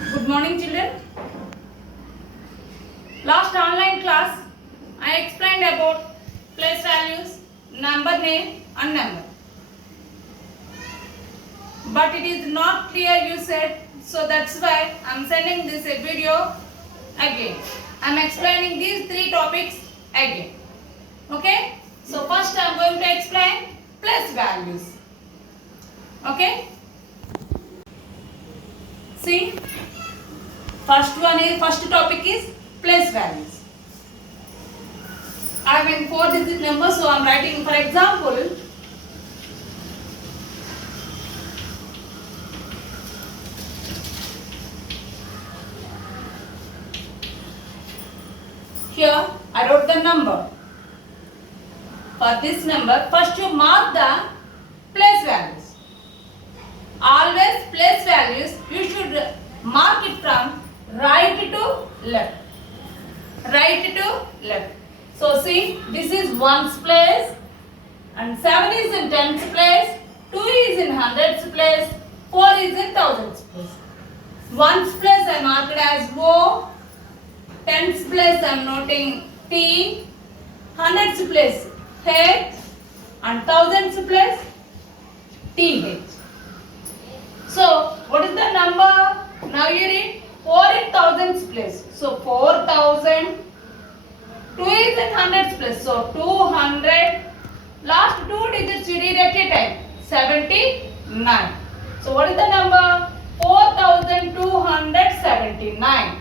Good morning, children. Last online class, I explained about place values, number name and number. But it is not clear, you said, so that's why I am sending this video again. I am explaining these three topics again. Okay? So first I am going to explain place values. Okay? See, first topic is place values. I am in 4-digit number, so I am writing, for example, here I wrote the number. For this number, first you mark the place values. Always place values, you should mark it from right to left. Right to left. So see, this is ones place and 7 is in tens place, 2 is in hundreds place, 4 is in thousands place. Ones place I marked as O, tens place I am noting T, hundreds place H and thousands place TH. So what is the number? Now you read 4 in thousands place. So 4000. 2 is in hundreds place. So 200. Last 2 digits you read at a time. 79. So what is the number? 4279.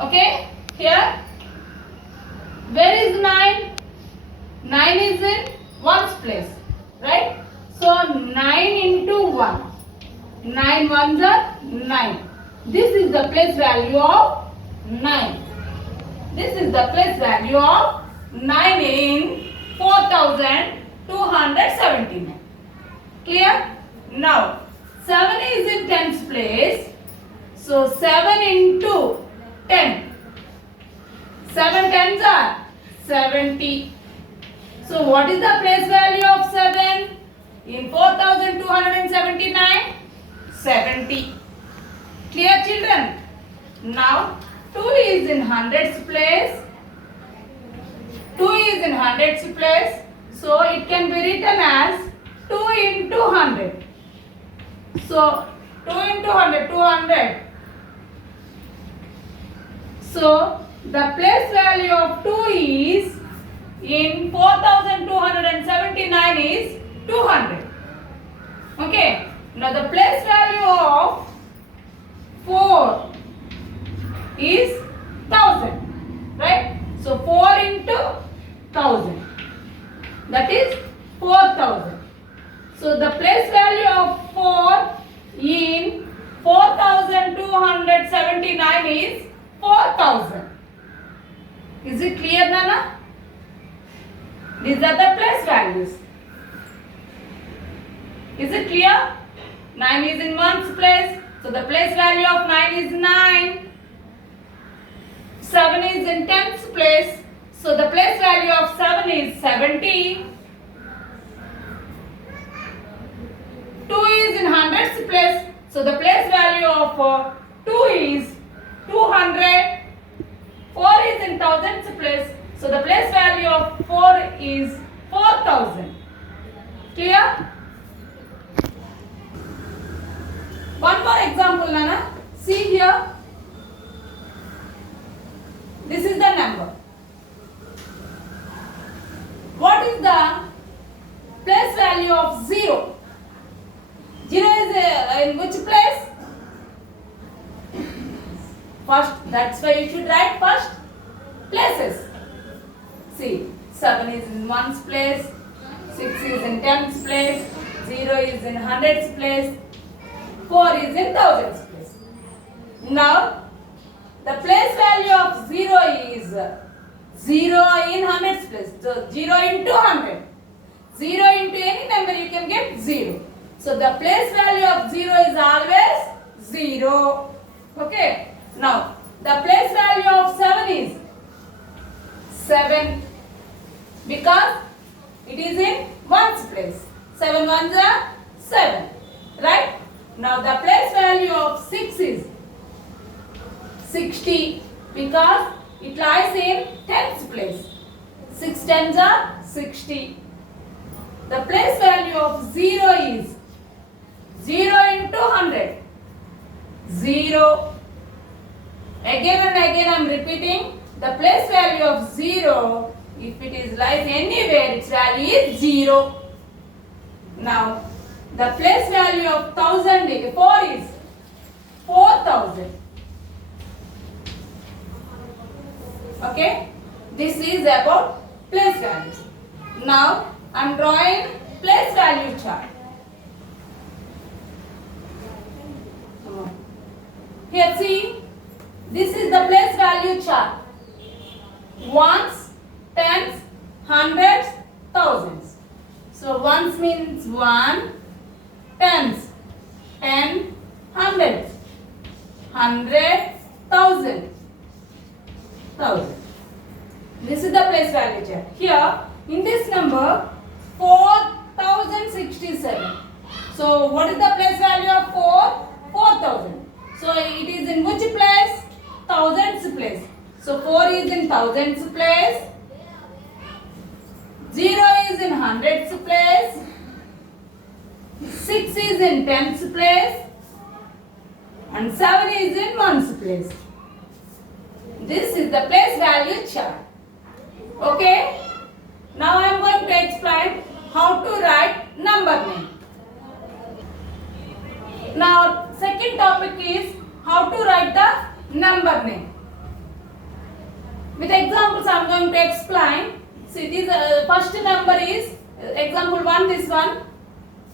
Okay. Here. Where is 9? 9 is in ones place. Right. So 9 into 1. 9 ones are 9. This is the place value of 9. This is the place value of 9 in 4279. Clear? Now 7 is in tens place. So 7 into 10. 7 tens are 70. So what is the place value of 7 in 4279? 70. Clear, children? Now 2 is in hundreds place. 2 is in hundreds place. So it can be written as 2 into 100. So 2 into 100, 200. So the place value of 2 is in 4279 is 200. Okay. Now the place value of 4 is 1000. Right? So 4 into 1000. That is 4000. So the place value of 4 in 4279 is 4000. Is it clear, Nana? These are the place values. Is it clear? 9 is in ones place. So the place value of 9 is 9. 7 is in tens place. So the place value of 7 is 70. 2 is in hundreds place. So the place value of 2 is 200. 4 is in thousands place. So the place value of 4 is 4000. Clear? One more example, Nana. See here. This is the number. What is the place value of 0? 0 is in which place? First, that's why you should write first places. See, 7 is in ones place, 6 is in tens place, 0 is in hundreds place, 4 is in thousands place. Now, the place value of 0 is 0 in hundreds place. So, 0 into 100. 0 into any number you can get 0. So, the place value of 0 is always 0. Okay. Now, the place value of 7 is 7 because it is in ones place. 7 ones are 7. Right? Now the place value of 6 is 60 because it lies in tens place. 6 tens are 60. The place value of 0 is 0 into 100. 0. Again and again I am repeating, the place value of 0, if it is lies anywhere, its value is 0. Now, the place value of 1000 is 4 is 4000. Okay, this is about place values. Now, I am drawing place value chart. Here see, this is the place value chart. Ones, tens, hundreds, thousands. So ones means 1, tens, 10, hundreds, 100, 1000, 1000. This is the place value chart. Here, in this number, 4067. So what is the place value of 4? 4000. So it is in which place? Thousands place. So 4 is in thousands place. 0 is in hundreds place. 6 is in tens place. And 7 is in ones place. This is the place value chart. Okay? Now I am going to explain how to write number name. Now second topic is how to write the number name. With examples I am going to explain. See, this first number is example 1, this one,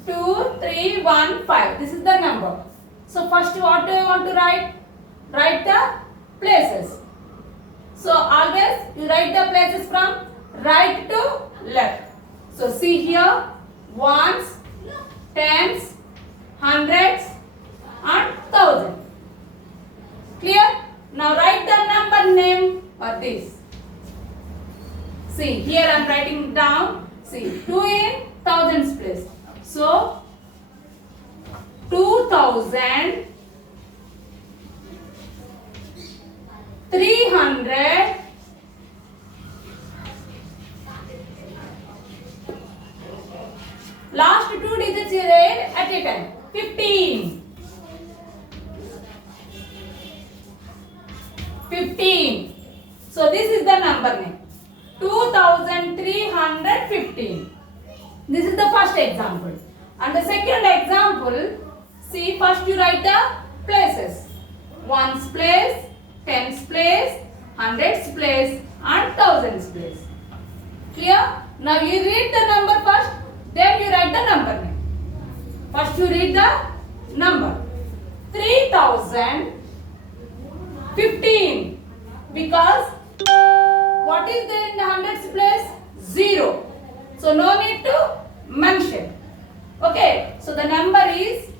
2, 3, 1, 5. This is the number. So first what do you want to write? Write the places. So always you write the places from right to left. So see here, ones, tens, hundreds and thousand. Clear? Now write the number name for this. See, here I am writing down. See, 2 in thousands place. So 2000, 300, 2 digits you read at a time. 15. 15. So this is the number name. 2315. This is the first example. And the second example, see, first you write the places. Ones place, tens place, hundreds place and thousands place. Clear? Now you read the number first, then you write the number name. First you read the number. 3015. Because what is there in the hundreds place? 0. So no need to mention. Okay. So the number is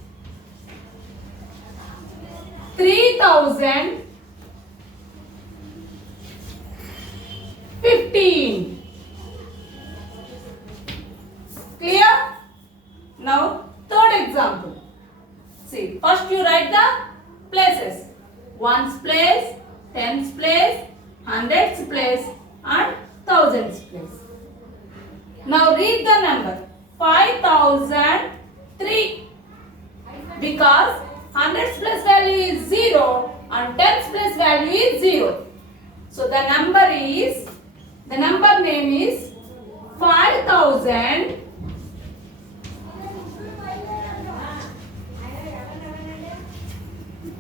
3015. Clear? Now third example. See, first you write the places. Ones place, tens place, hundreds place and thousands place. Now read the number 5003 because hundreds place value is 0 and tens place value is 0. So the number name is 5000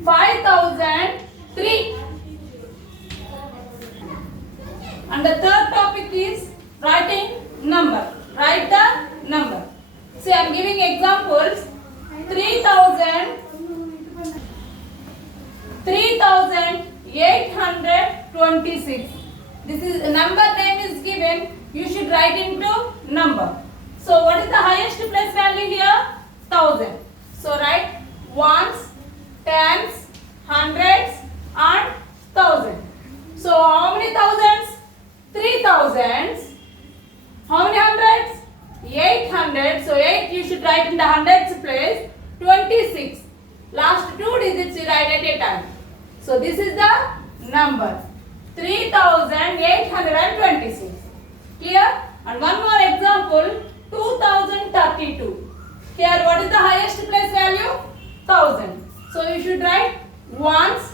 5003. And the third topic is writing number. Write the number. See, I am giving examples. 3826. This is number name is given. You should write into number. So what is the highest place value here? 1000. So write ones, tens, hundreds and thousand. So how many thousands? 3000s. How many hundreds? 800. So 8 you should write in the hundreds place. 26. Last 2 digits you write at a time. So this is the number 3826. Clear? And one more example, 2032. Here what is the highest place value? 1000. So you should write ones,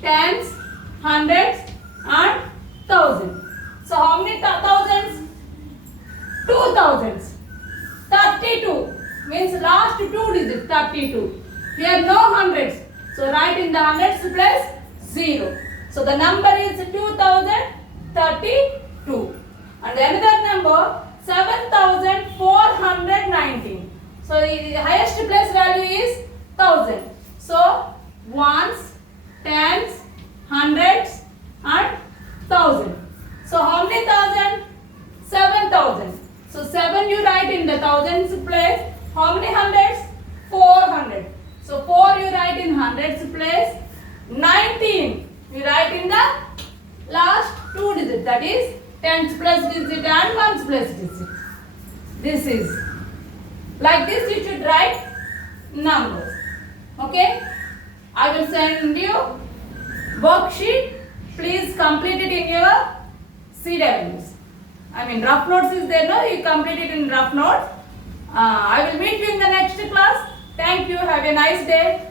tens, hundreds and thousand. So how many thousands? 2 thousands. 32 means last 2 digits, 32. Here no hundreds. So write in the hundreds place 0. So the number is 2032. And another number 7419. So the highest place value is 1000. So ones, tens, hundreds and thousand. So how many thousand? 7000. So 7 you write in the thousands place. How many hundreds? 400. So 4 you write in hundreds place. 19 you write in the last 2 digits, that is tens place digit and ones place digit. This is like this you should write numbers. Okay, I will send you worksheet. Please complete it in your CWs. I mean rough notes is there, no? You complete it in rough notes. I will meet you in the next class. Thank you. Have a nice day.